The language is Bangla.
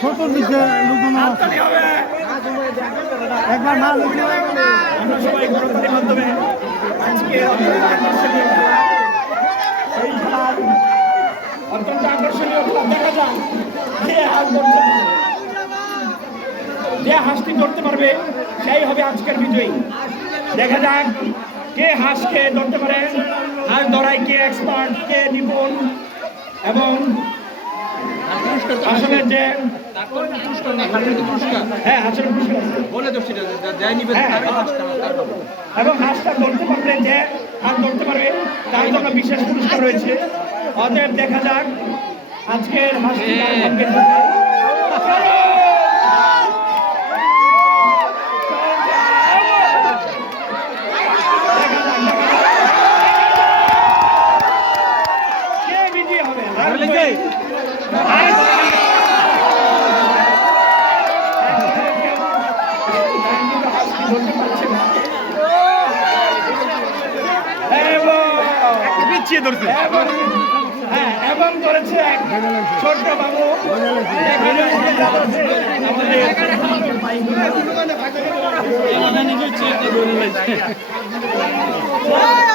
ছোট নিচে লুকানো আছে। একবার না লুকিয়ে আমরা সবাই করতালির মাধ্যমে আজকে অত্যন্ত আকর্ষণীয় খেলা, এই খেলার অত্যন্ত আকর্ষণীয় খেলা দেখা যাক কে হাল ধরতে পারে। যে হাঁসটি ধরতে পারবে সেই হবে আজকের বিজয়ী। দেখা যাক কে হাঁসকে ধরতে পারে, হাঁস ধরায় কে এক্সপার্ট, কে নিপুণ, এবং আসলে যে হ্যাঁ হাঁসের পুরস্কার আছে। এবং হাঁসটা ধরতে পারলে যে হাঁস ধরতে পারবে তার জন্য বিশেষ পুরস্কার রয়েছে। অতএব দেখা যাক আজকের হাঁসটি কার ভাগ্যে জোটে। কে বিজয়ী হবে? ধরতে পারছে না। পিছিয়ে ধরছে। হ্যাঁ, এবং ধরেছে এক ছোট্ট বাবু আমাদের